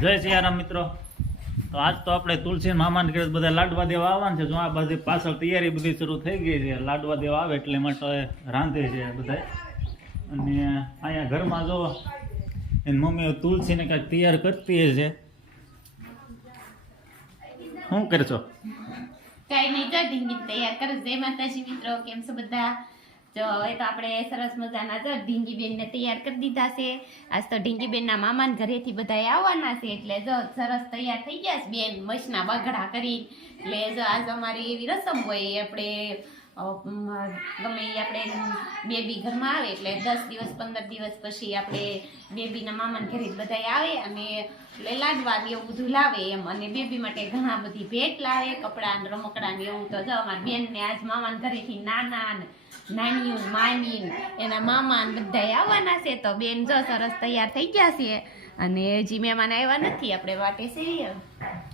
જય સિયારામ મિત્રો. તો આજ તો આપણે તુલસી મામાને ઘરે બધા લાડવા દેવા આવવાના છે. જો આ બધી પાછળ તૈયારી બધી શરૂ થઈ ગઈ છે. લાડવા દેવા આવે એટલે માટે રાંધે છે બધા અને અહીંયા ઘરમાં જો એની મમ્મીઓ તુલસીને કાંઈક તૈયાર કરતી છે. શું કરશો? કઈ નહીં તો ઢીંગી તૈયાર કરો. જય માતાજી મિત્રો, કેમ છો બધા? જો, હવે તો આપણે સરસ મજાના જો ઢીંગીબેનને તૈયાર કરી દીધા છે. આજ તો ઢીંગીબેનના મામાના ઘરેથી બધા આવવાના છે, એટલે જો, સરસ તૈયાર થઈ ગયા છે બેન. મશના બગડા કરી. એટલે જો, આજ અમારી એવી રસમ હોય આપણે ગમે એ આપણે બેબી ઘરમાં આવે એટલે દસ દિવસ, પંદર દિવસ પછી આપણે બેબીના મામાને ઘરે બધા આવે અને એટલે લાડવાની એવું બધું લાવે એમ. અને બેબી માટે ઘણા બધી ભેટ લાવે, કપડાં ને રમકડા ને એવું તો જો બેનને આજ મામાને ઘરેથી નાના ને નાનીઓ માની એના મામા બધા આવવાના છે તો બેન જો સરસ તૈયાર થઈ ગયા છે. અને હજી મહેમાન આવ્યા નથી આપણે વાટે છે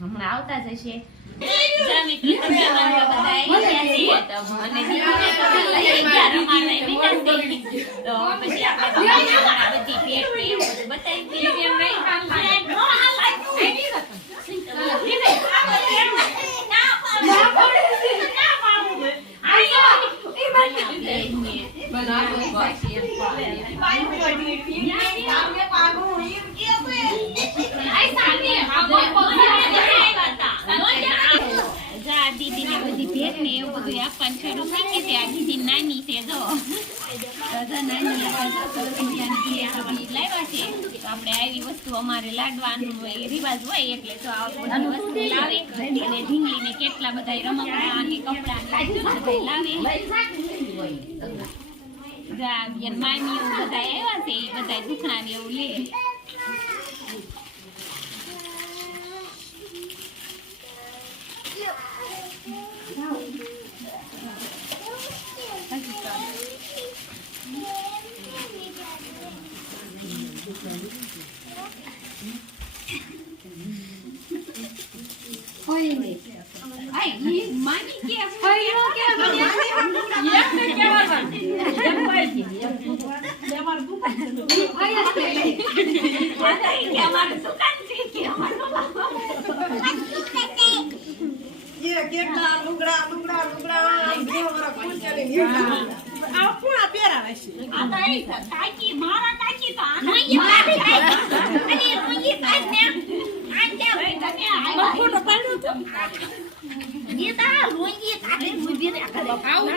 હમણાં આવતા જશે હશે જા મિત્રો, મહેમાન તો બધા આવી ગયા છે. તો મને દીકરીને તો લઈ ગયા રમાડવા એને નથી. તો પછી આપણે ઘણા બધી ભેટ ને એવું બધું બતાવી દઈએ. જા ને એવું બધું આપવાનું નાની છે આપણે આવી વસ્તુ અમારે લાડવાનું રિવાજ હોય એટલે વસ્તુ લાવે અને કેટલા બધા રમકડા અને કપડા લાવે મામીઓ બધા આવ્યા છે એ બધા દુખણા એવું લે એ કેટલા લુગડા લુગડા લુગડા આમ બે વરસ પૂંછડી નીકળ્યા. આ પૂણા પહેરાવે છે ફોટો પાડ્યો તો અને ઓય પાકી જ દોરી એમાં પૈસા લે તું દીકરા લેતા નથી એમ મનાલી બની નહીં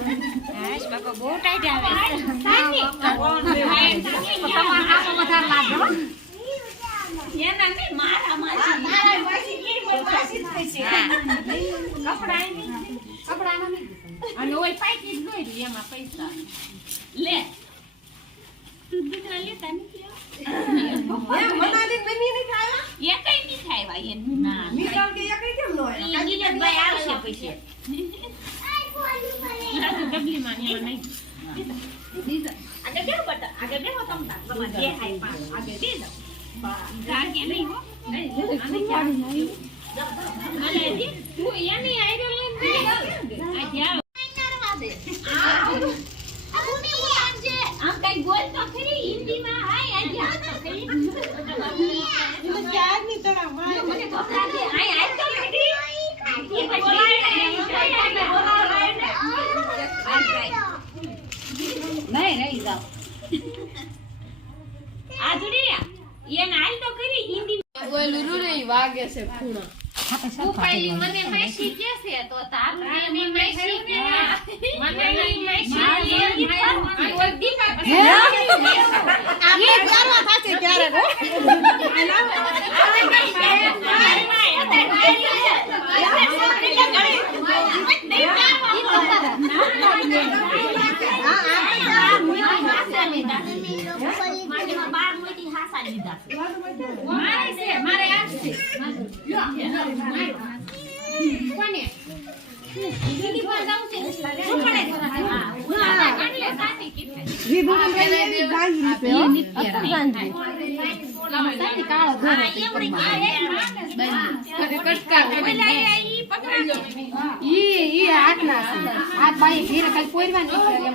ખાયા એ કઈ નહીં થાય ભાઈ એનું ના નીકળ કે એકઈ કેમ નો ઈ નીરજભાઈ આવશે પછી લાડુ ડબલીમાં ને એમાં નહીં આગળ બેહો બટા આગળ બેહો તમ તાર. તમારે બે હાય પાંચ. આગળ બે જાઓ. જાગે નહીં હો. આને ક્યાં? મને દી તું એની આઈડલ લઈને આ જાવ આમ કઈ તો નહીં રહી જાઓ આજુડિયા ઉપાય મને મેસી કે છે તો તારી મેસી મને આપણે થાશે ત્યારે હો બેન ગાંજી લીપે હો ઈ ઈ હાથના છે આ બાઈ ઘેરે કઈ પોરવાની એમ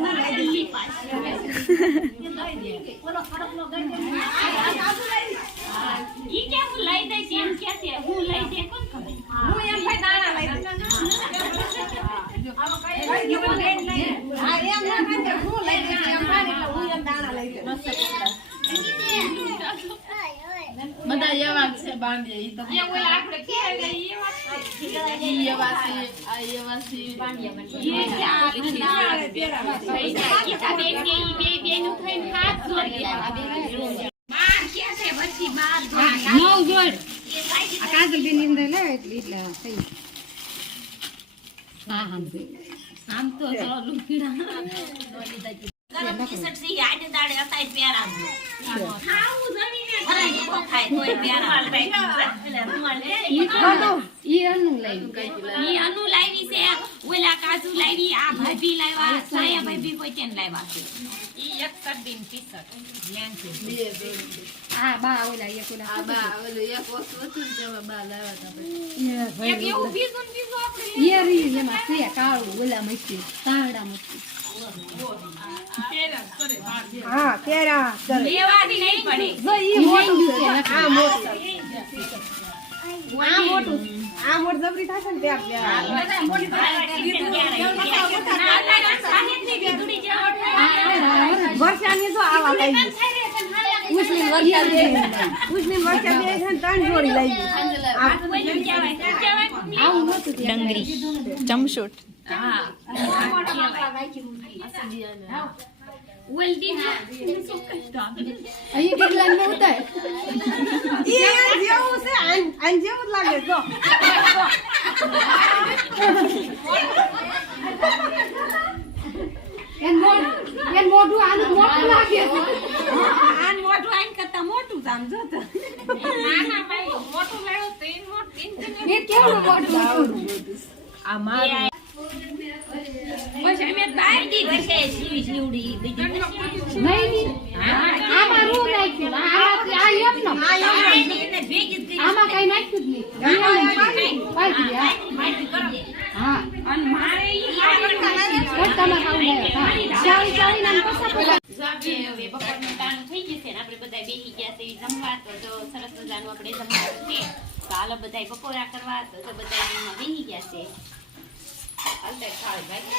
લઈ દઈશ એમ કે હું લઈ દે કોણ ખબર? હું એમ ભાઈ દાણા લઈ દઉં. હા, એમ ના થાય કે હું લઈ દઈશ એમ મારે એટલે હું એમ દાણા લઈ દઉં. બધા બાંધે ઈ તો એ ઓલા આપણે કે એ વાત ઈ છે આ એવા છે. એ કે આ દાણા પહેરાવે છે. થઈ જાય ગીતા બેન કે ઈ બે બેનું થઈને હાથ જોડી માર કે છે. પછી માર નવ જોડ. આ કાજલ બેનની અંદર લે એટલે એટલે થઈ. હા હા. આમ તો ચાલુ ઈ અનુ લઈ ઈ અનુ લાવી છે. ઓલા કાજુ લાવી આ ભાભી લાવ્યા સાયા ભાભી કોઈ લાવ્યા છે. ઈ એક સડીન ટી-શર્ટ. લેન છે. આ બા ઓલા એક ઓલા આ બા એક એવું બીજું ને બીજું આપણે યે રી એમાં છે કાળું ઓલા મસ્તી તાવડા મસ્તી હા. ચાલો. લેવાની નહીં પડી જો ઈ મોટું છે. આ મોટું. આ મોટું. આ મોટું જબરી થશે ને ત્યાં પહેરાવે. વર્ષાની જો આવા લઈ. મુસ્લિમ વર્ષા બે મુસ્લિમ વર્ષા બે છે ત્રણ જોડી લઈ આવું નતું ત્યાં. ડંગરી જમશૂટ અહીં કેટલા ને ઈ આન જેવું છે આન આન જેવું જ લાગે જો એન મોઢું એન મોઢું આન મોટું લાગે આન મોઢું આન કરતા મોટું છે આમ જો તો એ કેવડું મોટું આ એમનો છે જમવા. તો સરસ મજાનું આપણે જમવાનું છે. તો હાલો બધા બપોરા કરવા. તો બધા બેહી બેસી ગયા છે. હાલ તાર ખાવ ભાઈ